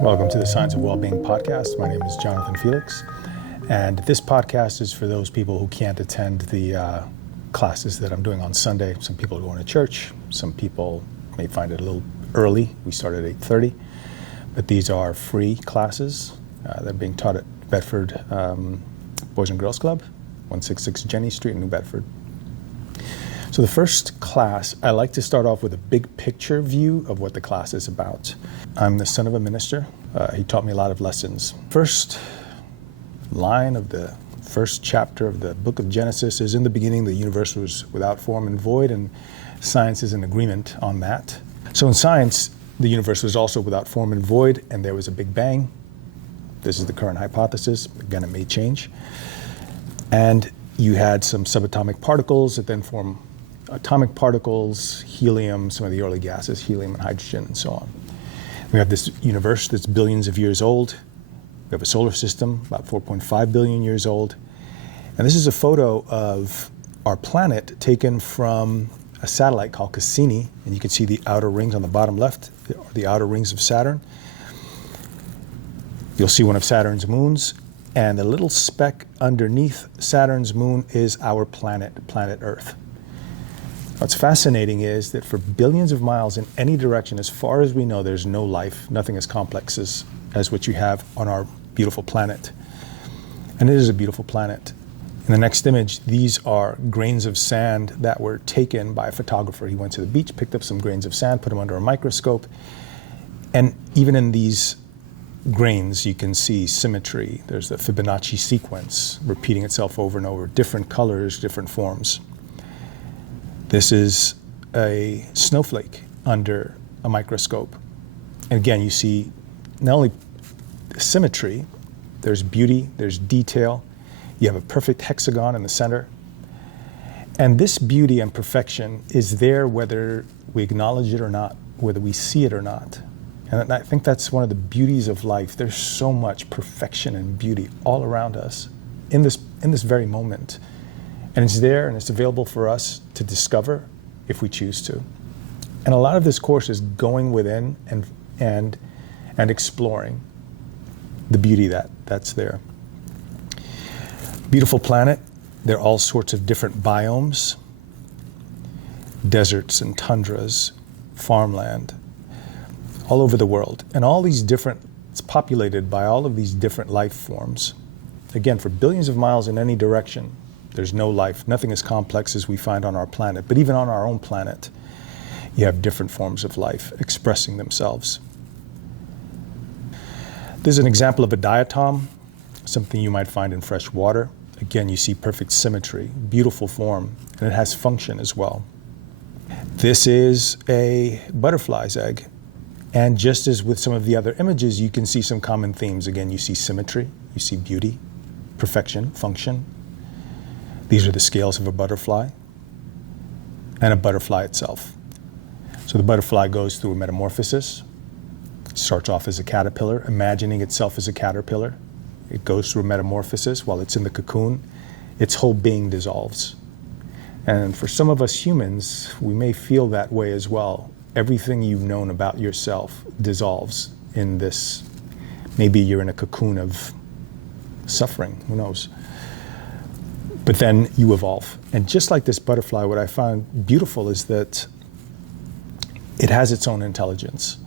Welcome to the Science of Wellbeing podcast. My name is Jonathan Felix, and this podcast is for those people who can't attend the classes that I'm doing on Sunday. Some people are going to church. Some people may find it a little early. We start at 8:30, but these are free classes that are being taught at Bedford Boys and Girls Club, 166 Jenny Street in New Bedford. So the first class, I like to start off with a big picture view of what the class is about. I'm the son of a minister. He taught me a lot of lessons. First line of the first chapter of the book of Genesis is, in the beginning the universe was without form and void, and science is in agreement on that. So in science, the universe was also without form and void, and there was a big bang. This is the current hypothesis. Again, it may change. And you had some subatomic particles that then form atomic particles, helium, some of the early gases, helium and hydrogen, and so on. We have this universe that's billions of years old. We have a solar system, about 4.5 billion years old. And this is a photo of our planet taken from a satellite called Cassini. And you can see the outer rings on the bottom left, the outer rings of Saturn. You'll see one of Saturn's moons. And the little speck underneath Saturn's moon is our planet, planet Earth. What's fascinating is that for billions of miles in any direction, as far as we know, there's no life, nothing as complex as what you have on our beautiful planet. And it is a beautiful planet. In the next image, these are grains of sand that were taken by a photographer. He went to the beach, picked up some grains of sand, put them under a microscope. And even in these grains, you can see symmetry. There's the Fibonacci sequence repeating itself over and over, different colors, different forms. This is a snowflake under a microscope. And again, you see not only symmetry, there's beauty, there's detail. You have a perfect hexagon in the center. And this beauty and perfection is there whether we acknowledge it or not, whether we see it or not. And I think that's one of the beauties of life. There's so much perfection and beauty all around us in this very moment. And it's there and it's available for us to discover if we choose to. And a lot of this course is going within and exploring the beauty that's there. Beautiful planet. There are all sorts of different biomes, deserts and tundras, farmland, all over the world. And it's populated by all of these different life forms. Again, for billions of miles in any direction, there's no life, nothing as complex as we find on our planet. But even on our own planet, you have different forms of life expressing themselves. This is an example of a diatom, something you might find in fresh water. Again, you see perfect symmetry, beautiful form, and it has function as well. This is a butterfly's egg. And just as with some of the other images, you can see some common themes. Again, you see symmetry, you see beauty, perfection, function. These are the scales of a butterfly and a butterfly itself. So the butterfly goes through a metamorphosis, starts off as a caterpillar, imagining itself as a caterpillar. It goes through a metamorphosis. While it's in the cocoon, its whole being dissolves. And for some of us humans, we may feel that way as well. Everything you've known about yourself dissolves in this. Maybe you're in a cocoon of suffering, who knows? But then you evolve. And just like this butterfly, what I found beautiful is that it has its own intelligence.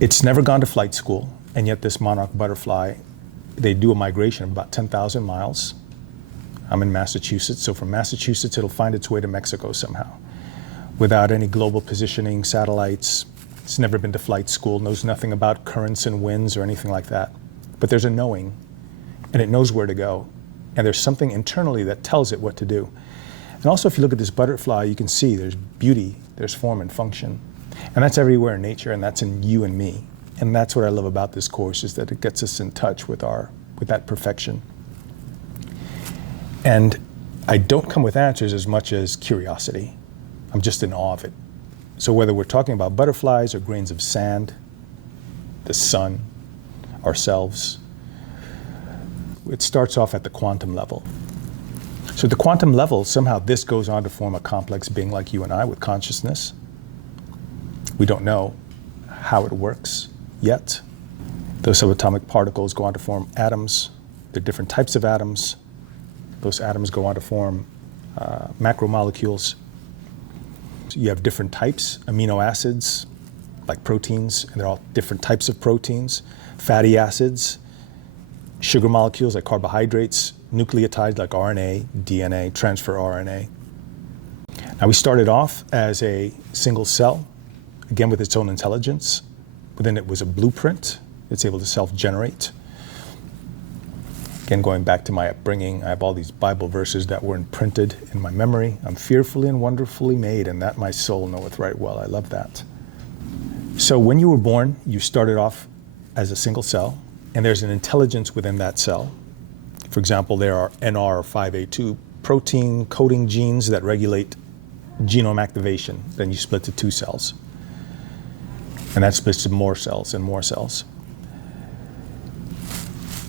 It's never gone to flight school, and yet this monarch butterfly, they do a migration of about 10,000 miles. I'm in Massachusetts, so from Massachusetts, it'll find its way to Mexico somehow. Without any global positioning, satellites, it's never been to flight school, knows nothing about currents and winds or anything like that. But there's a knowing. And it knows where to go. And there's something internally that tells it what to do. And also, if you look at this butterfly, you can see there's beauty, there's form and function. And that's everywhere in nature, and that's in you and me. And that's what I love about this course, is that it gets us in touch with that perfection. And I don't come with answers as much as curiosity. I'm just in awe of it. So whether we're talking about butterflies or grains of sand, the sun, ourselves, it starts off at the quantum level. So at the quantum level, somehow this goes on to form a complex being like you and I with consciousness. We don't know how it works yet. Those subatomic particles go on to form atoms. There are different types of atoms. Those atoms go on to form macromolecules. So you have different types, amino acids, like proteins, and they're all different types of proteins, fatty acids, sugar molecules like carbohydrates, nucleotides like RNA, DNA, transfer RNA. Now we started off as a single cell, again with its own intelligence. Within it was a blueprint. It's able to self-generate. Again, going back to my upbringing, I have all these Bible verses that were imprinted in my memory. I'm fearfully and wonderfully made, and that my soul knoweth right well. I love that. So when you were born, you started off as a single cell, and there's an intelligence within that cell. For example, there are NR5A2 protein coding genes that regulate genome activation. Then you split to 2 cells. And that splits to more cells and more cells.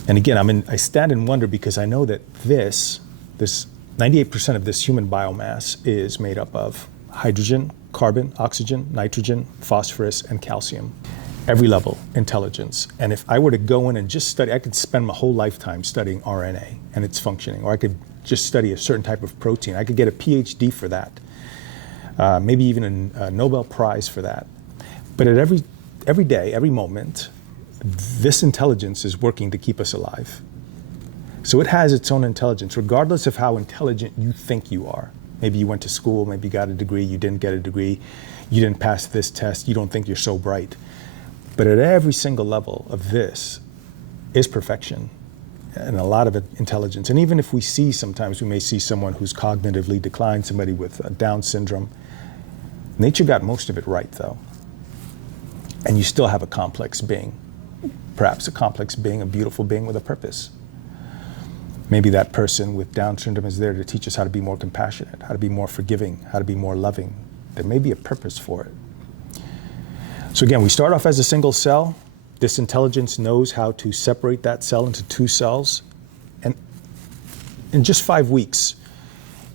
And again, I stand in wonder because I know that this 98% of this human biomass is made up of hydrogen, carbon, oxygen, nitrogen, phosphorus, and calcium. Every level, intelligence. And if I were to go in and just study, I could spend my whole lifetime studying RNA and its functioning, or I could just study a certain type of protein. I could get a PhD for that, maybe even a Nobel Prize for that. But at every day, every moment, this intelligence is working to keep us alive. So it has its own intelligence, regardless of how intelligent you think you are. Maybe you went to school, maybe you got a degree, you didn't get a degree, you didn't pass this test, you don't think you're so bright. But at every single level of this is perfection and a lot of intelligence. And even if we see sometimes, we may see someone who's cognitively declined, somebody with Down syndrome. Nature got most of it right, though. And you still have a complex being. Perhaps a complex being, a beautiful being with a purpose. Maybe that person with Down syndrome is there to teach us how to be more compassionate, how to be more forgiving, how to be more loving. There may be a purpose for it. So again, we start off as a single cell. This intelligence knows how to separate that cell into 2 cells. And in just 5 weeks,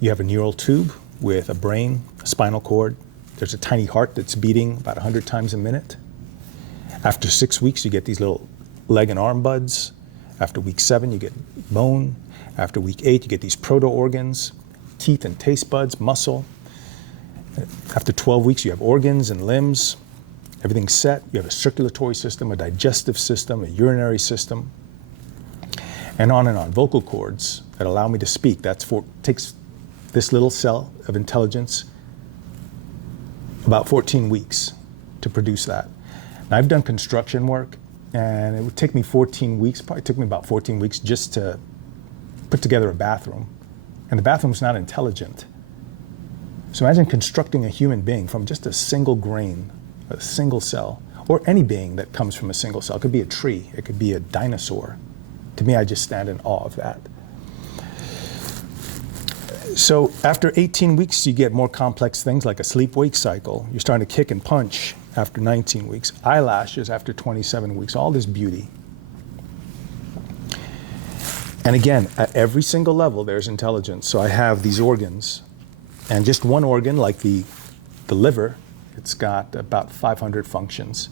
you have a neural tube with a brain, a spinal cord. There's a tiny heart that's beating about 100 times a minute. After 6 weeks, you get these little leg and arm buds. After week 7, you get bone. After week 8, you get these proto-organs, teeth and taste buds, muscle. After 12 weeks, you have organs and limbs. Everything's set. You have a circulatory system, a digestive system, a urinary system, and on and on. Vocal cords that allow me to speak. Takes this little cell of intelligence about 14 weeks to produce that. Now, I've done construction work, and it would take me 14 weeks, probably took me about 14 weeks just to put together a bathroom. And the bathroom's not intelligent. So imagine constructing a human being from just a single grain, a single cell, or any being that comes from a single cell. It could be a tree, it could be a dinosaur. To me, I just stand in awe of that. So after 18 weeks, you get more complex things like a sleep-wake cycle. You're starting to kick and punch after 19 weeks. Eyelashes after 27 weeks, all this beauty. And again, at every single level, there's intelligence. So I have these organs, and just one organ, like the liver, it's got about 500 functions.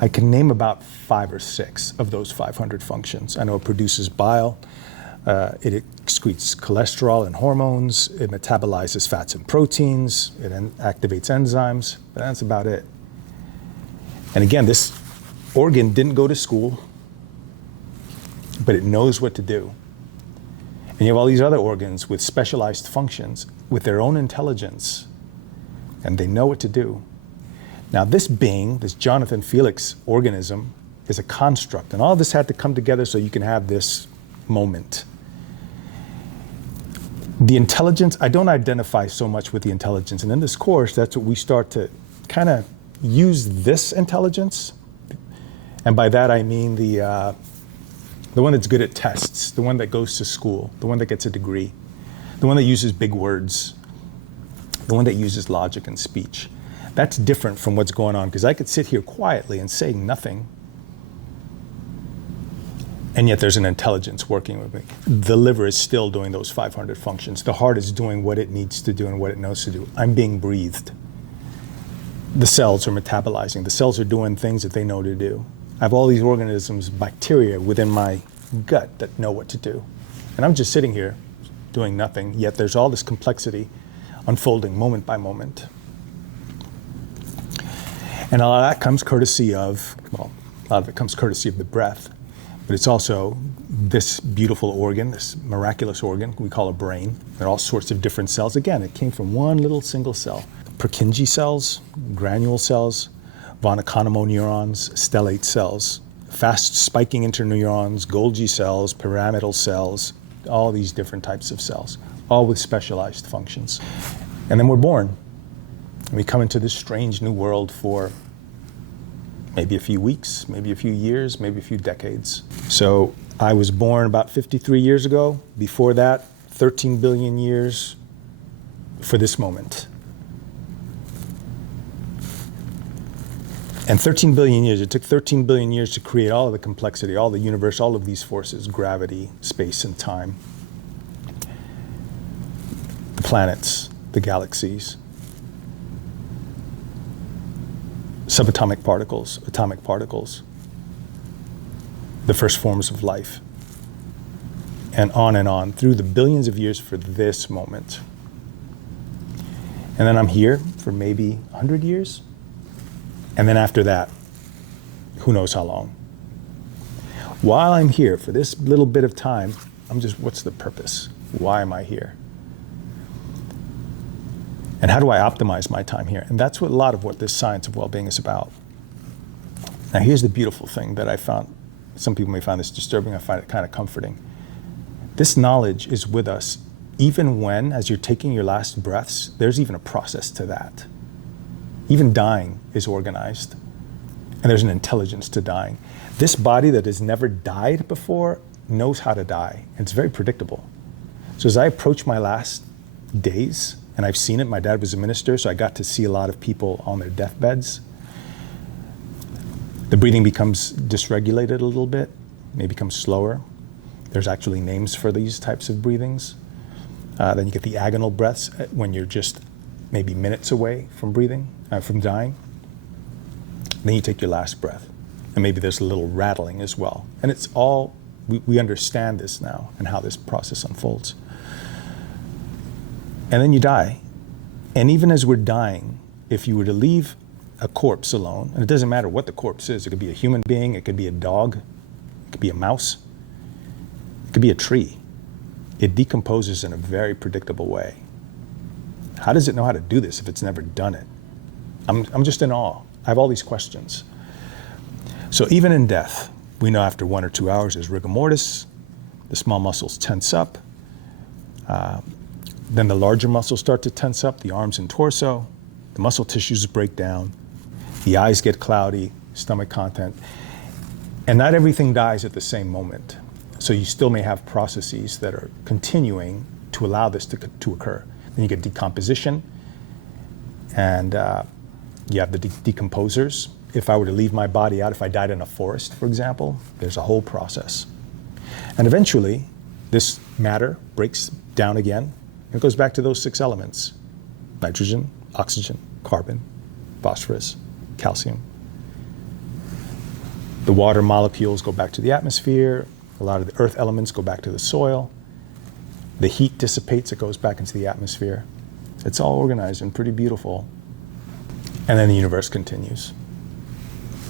I can name about 5 or 6 of those 500 functions. I know it produces bile, it excretes cholesterol and hormones, it metabolizes fats and proteins, it activates enzymes, but that's about it. And again, this organ didn't go to school, but it knows what to do. And you have all these other organs with specialized functions, with their own intelligence, and they know what to do. Now this being, this Jonathan Felix organism, is a construct, and all of this had to come together so you can have this moment. The intelligence, I don't identify so much with the intelligence, and in this course, that's what we start to kind of use this intelligence, and by that I mean the one that's good at tests, the one that goes to school, the one that gets a degree, the one that uses big words, the one that uses logic and speech. That's different from what's going on, because I could sit here quietly and say nothing, and yet there's an intelligence working with me. The liver is still doing those 500 functions. The heart is doing what it needs to do and what it knows to do. I'm being breathed. The cells are metabolizing. The cells are doing things that they know to do. I have all these organisms, bacteria within my gut that know what to do. And I'm just sitting here doing nothing, yet there's all this complexity unfolding moment by moment. And a lot of that comes courtesy of, well, a lot of it comes courtesy of the breath, but it's also this beautiful organ, this miraculous organ we call a brain. There are all sorts of different cells. Again, it came from one little single cell. Purkinje cells, granule cells, von Economo neurons, stellate cells, fast spiking interneurons, Golgi cells, pyramidal cells, all these different types of cells, all with specialized functions. And then we're born. And we come into this strange new world for maybe a few weeks, maybe a few years, maybe a few decades. So I was born about 53 years ago. Before that, 13 billion years for this moment. And 13 billion years, it took 13 billion years to create all of the complexity, all the universe, all of these forces, gravity, space, and time. The planets, the galaxies, subatomic particles, atomic particles, the first forms of life, and on through the billions of years for this moment. And then I'm here for maybe 100 years. And then after that, who knows how long. While I'm here for this little bit of time, what's the purpose? Why am I here? And how do I optimize my time here? And that's what a lot of what this science of well-being is about. Now here's the beautiful thing that I found. Some people may find this disturbing. I find it kind of comforting. This knowledge is with us even when, as you're taking your last breaths, there's even a process to that. Even dying is organized, and there's an intelligence to dying. This body that has never died before knows how to die, and it's very predictable. So as I approach my last days, and I've seen it, my dad was a minister, so I got to see a lot of people on their deathbeds. The breathing becomes dysregulated a little bit, may become slower. There's actually names for these types of breathings. Then you get the agonal breaths when you're just maybe minutes away from from dying. Then you take your last breath. And maybe there's a little rattling as well. And it's all, we understand this now and how this process unfolds. And then you die. And even as we're dying, if you were to leave a corpse alone, and it doesn't matter what the corpse is, it could be a human being, it could be a dog, it could be a mouse, it could be a tree. It decomposes in a very predictable way. How does it know how to do this if it's never done it? I'm just in awe. I have all these questions. So even in death, we know after 1 or 2 hours there's rigor mortis, the small muscles tense up, then the larger muscles start to tense up, the arms and torso, the muscle tissues break down, the eyes get cloudy, stomach content, and not everything dies at the same moment. So you still may have processes that are continuing to allow this to occur. Then you get decomposition, and you have the decomposers. If I were to leave my body out, if I died in a forest, for example, there's a whole process. And eventually, this matter breaks down again. It goes back to those 6 elements: nitrogen, oxygen, carbon, phosphorus, calcium. The water molecules go back to the atmosphere. A lot of the earth elements go back to the soil. The heat dissipates, it goes back into the atmosphere. It's all organized and pretty beautiful. And then the universe continues.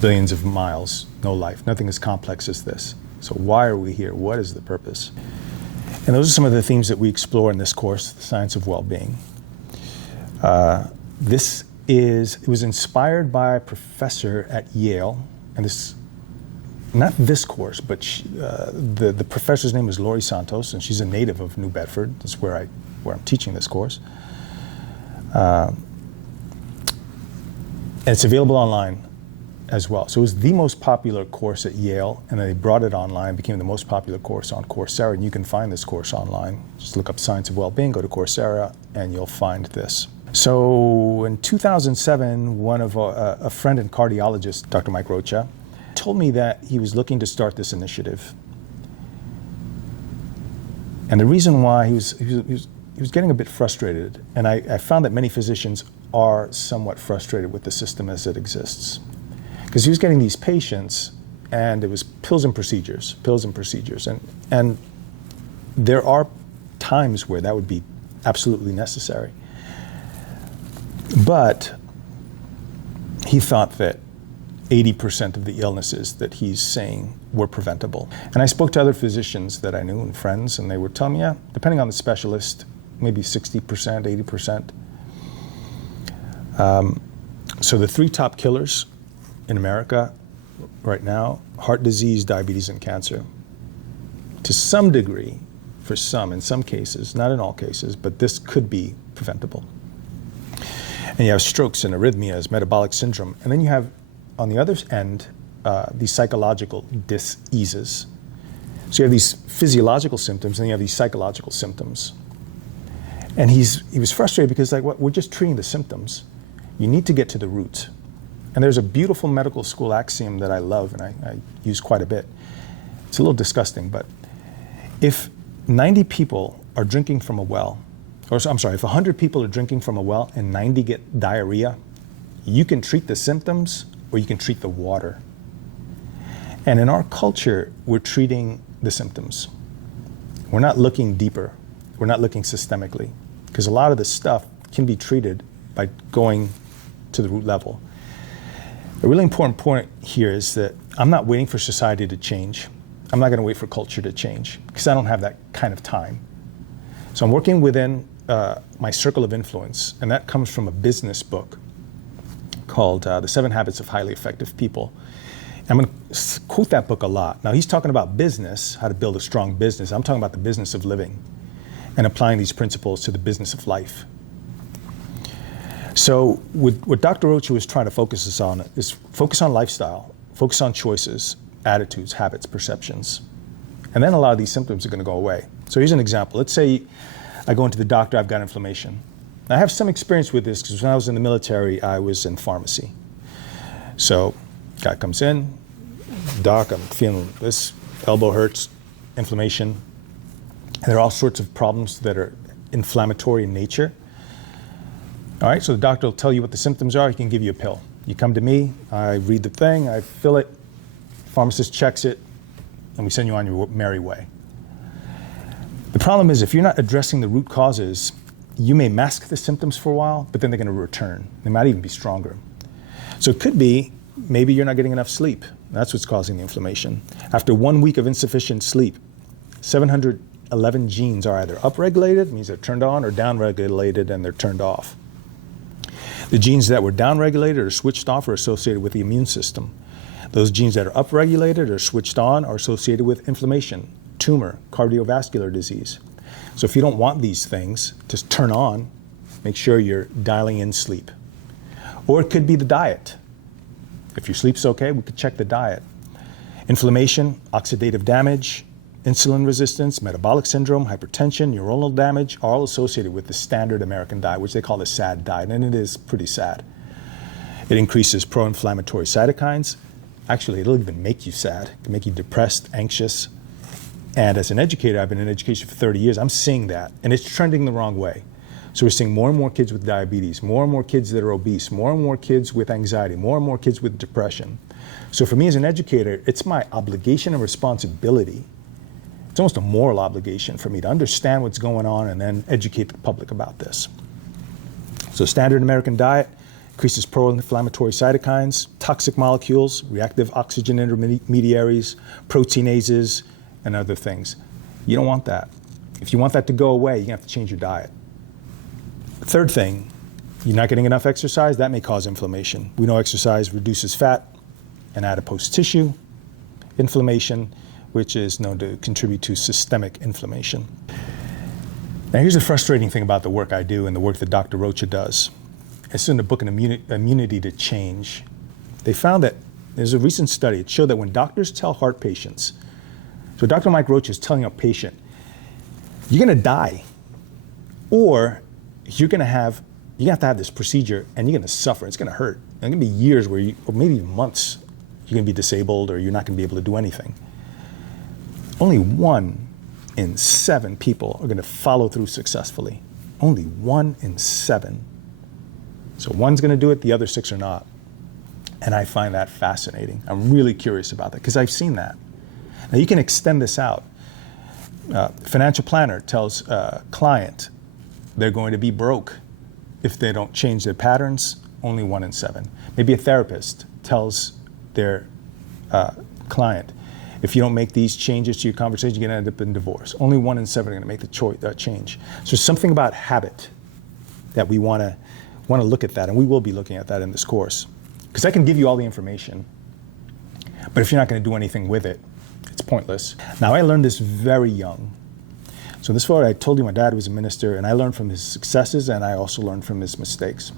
Billions of miles, no life, nothing as complex as this. So why are we here? What is the purpose? And those are some of the themes that we explore in this course, The Science of Well-Being. It was inspired by a professor at Yale, and not this course, but the professor's name is Laurie Santos, and she's a native of New Bedford. That's where I'm teaching this course. And it's available online as well. So it was the most popular course at Yale, and they brought it online, became the most popular course on Coursera, and you can find this course online. Just look up Science of Well-Being, go to Coursera, and you'll find this. So in 2007, a friend and cardiologist, Dr. Mike Rocha, told me that he was looking to start this initiative. And the reason why he was getting a bit frustrated, and I found that many physicians are somewhat frustrated with the system as it exists. Because he was getting these patients, and it was pills and procedures. And there are times where that would be absolutely necessary. But he thought that 80% of the illnesses that he's saying were preventable. And I spoke to other physicians that I knew and friends, and they were telling me, yeah, depending on the specialist, maybe 60%, 80%. So the 3 top killers in America right now: heart disease, diabetes, and cancer. To some degree, for some, in some cases, not in all cases, but this could be preventable. And you have strokes and arrhythmias, metabolic syndrome. And then you have, on the other end, these psychological diseases. So you have these physiological symptoms, and you have these psychological symptoms. And he was frustrated because, like, we're just treating the symptoms. You need to get to the root. And there's a beautiful medical school axiom that I love, and I use quite a bit. It's a little disgusting, but if 90 people are drinking from a well, or I'm sorry, if 100 people are drinking from a well and 90 get diarrhea, you can treat the symptoms or you can treat the water. And in our culture, we're treating the symptoms. We're not looking deeper. We're not looking systemically, because a lot of this stuff can be treated by going to the root level. A really important point here is that I'm not waiting for society to change. I'm not going to wait for culture to change, because I don't have that kind of time. So I'm working within my circle of influence, and that comes from a business book called The 7 Habits of Highly Effective People. I'm going to quote that book a lot. Now, he's talking about business, how to build a strong business. I'm talking about the business of living and applying these principles to the business of life. So what Dr. Rocha was trying to focus us on is focus on lifestyle, focus on choices, attitudes, habits, perceptions. And then a lot of these symptoms are going to go away. So here's an example. Let's say I go into the doctor, I've got inflammation. Now, I have some experience with this because when I was in the military, I was in pharmacy. So guy comes in, doc, I'm feeling this, elbow hurts, inflammation. And there are all sorts of problems that are inflammatory in nature. All right, so the doctor will tell you what the symptoms are. He can give you a pill. You come to me, I read the thing, I fill it, pharmacist checks it, and we send you on your merry way. The problem is, if you're not addressing the root causes, you may mask the symptoms for a while, but then they're going to return. They might even be stronger. So it could be, maybe you're not getting enough sleep. That's what's causing the inflammation. After 1 week of insufficient sleep, 711 genes are either upregulated, means they're turned on, or downregulated and they're turned off. The genes that were downregulated or switched off are associated with the immune system. Those genes that are upregulated or switched on are associated with inflammation, tumor, cardiovascular disease. So if you don't want these things to turn on, make sure you're dialing in sleep. Or it could be the diet. If your sleep's okay, we could check the diet. Inflammation, oxidative damage, insulin resistance, metabolic syndrome, hypertension, neuronal damage, are all associated with the standard American diet, which they call the SAD diet, and it is pretty sad. It increases pro-inflammatory cytokines. Actually, it'll even make you sad. It can make you depressed, anxious. And as an educator, I've been in education for 30 years, I'm seeing that, and it's trending the wrong way. So we're seeing more and more kids with diabetes, more and more kids that are obese, more and more kids with anxiety, more and more kids with depression. So for me as an educator, it's my obligation and responsibility. It's almost a moral obligation for me to understand what's going on and then educate the public about this. So standard American diet increases pro-inflammatory cytokines, toxic molecules, reactive oxygen intermediaries, proteinases, and other things. You don't want that. If you want that to go away, you have to change your diet. Third thing, you're not getting enough exercise, that may cause inflammation. We know exercise reduces fat and adipose tissue, inflammation, which is known to contribute to systemic inflammation. Now here's the frustrating thing about the work I do and the work that Dr. Rocha does. It's in the book, Immunity to Change. They found that there's a recent study, it showed that when doctors tell heart patients, so Dr. Mike Rocha is telling a patient, you're gonna die, or you're gonna have to have this procedure and you're gonna suffer, it's gonna hurt. And it's gonna be years or maybe months, you're gonna be disabled or you're not gonna be able to do anything. Only 1 in 7 people are going to follow through successfully. Only 1 in 7. So one's going to do it, the other 6 are not. And I find that fascinating. I'm really curious about that because I've seen that. Now you can extend this out. Financial planner tells a client they're going to be broke if they don't change their patterns, only 1 in 7. Maybe a therapist tells their client, if you don't make these changes to your conversation, you're going to end up in divorce. Only 1 in 7 are going to make the change. So there's something about habit that we want to look at that, and we will be looking at that in this course. Because I can give you all the information, but if you're not going to do anything with it, it's pointless. Now, I learned this very young. So this photo, I told you my dad was a minister, and I learned from his successes, and I also learned from his mistakes.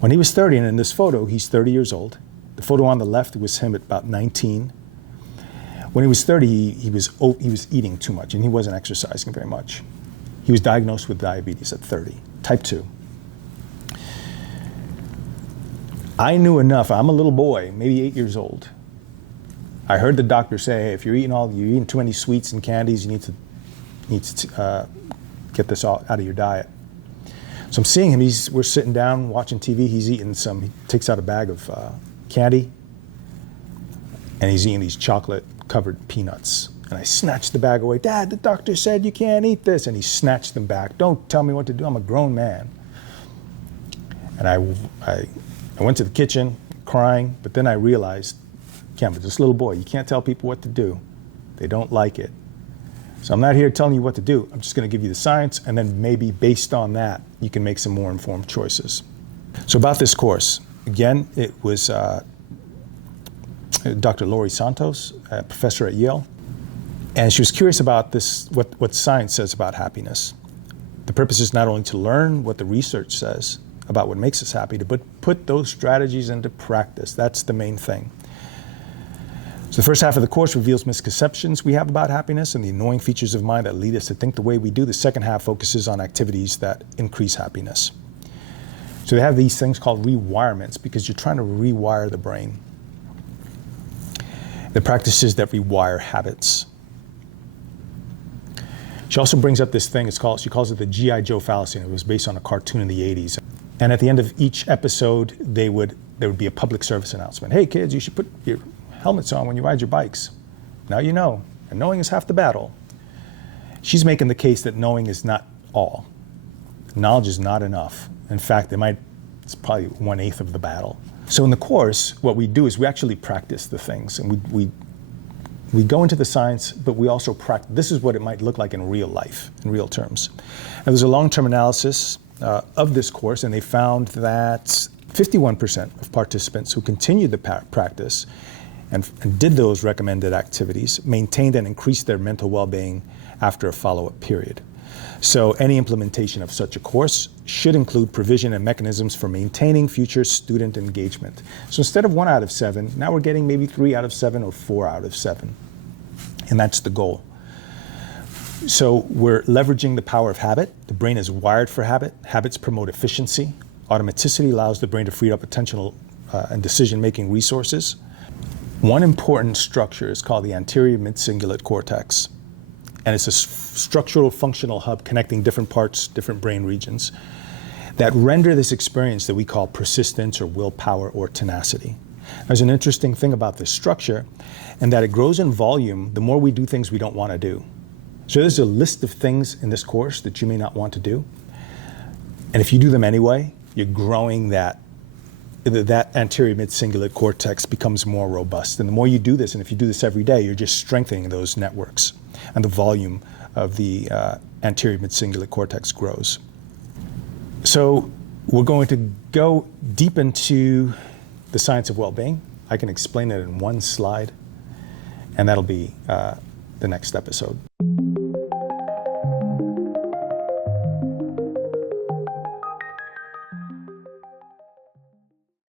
When he was 30, and in this photo, he's 30 years old. The photo on the left was him at about 19. When he was 30, he was eating too much, and he wasn't exercising very much. He was diagnosed with diabetes at 30, type 2. I knew enough. I'm a little boy, maybe 8 years old. I heard the doctor say, hey, if you're eating too many sweets and candies, you need to get this out of your diet. So I'm seeing him. We're sitting down watching TV. He's eating he takes out a bag of candy, and he's eating these chocolate-covered peanuts. And I snatched the bag away. Dad, the doctor said you can't eat this. And he snatched them back. Don't tell me what to do. I'm a grown man. And I went to the kitchen crying, but then I realized, Cameron, this little boy, you can't tell people what to do. They don't like it. So I'm not here telling you what to do. I'm just going to give you the science, and then maybe based on that, you can make some more informed choices. So about this course, again, it was Dr. Laurie Santos, a professor at Yale, and she was curious about this, what science says about happiness. The purpose is not only to learn what the research says about what makes us happy, but put those strategies into practice. That's the main thing. So the first half of the course reveals misconceptions we have about happiness and the annoying features of mind that lead us to think the way we do. The second half focuses on activities that increase happiness. So they have these things called rewirements because you're trying to rewire the brain. The practices that rewire habits. She also brings up this thing, she calls it the G.I. Joe fallacy, and it was based on a cartoon in the 80s. And at the end of each episode, there would be a public service announcement. Hey kids, you should put your helmets on when you ride your bikes. Now you know, and knowing is half the battle. She's making the case that knowing is not all. Knowledge is not enough. In fact, it's probably 1/8 of the battle. So in the course, what we do is we actually practice the things, and we go into the science, but we also practice. This is what it might look like in real life, in real terms. And there's a long-term analysis of this course, and they found that 51% of participants who continued the practice and did those recommended activities maintained and increased their mental well-being after a follow-up period. So any implementation of such a course should include provision and mechanisms for maintaining future student engagement. So instead of 1 out of 7, now we're getting maybe 3 out of 7 or 4 out of 7. And that's the goal. So we're leveraging the power of habit. The brain is wired for habit. Habits promote efficiency. Automaticity allows the brain to free up attentional and decision-making resources. One important structure is called the anterior mid-cingulate cortex. And it's a structural functional hub connecting different parts, different brain regions that render this experience that we call persistence or willpower or tenacity. There's an interesting thing about this structure, and that it grows in volume the more we do things we don't want to do. So there's a list of things in this course that you may not want to do. And if you do them anyway, you're growing that anterior mid-cingulate cortex becomes more robust. And the more you do this, and if you do this every day, you're just strengthening those networks. And the volume of the anterior mid-cingulate cortex grows. So we're going to go deep into the science of well-being. I can explain it in one slide, and that'll be the next episode.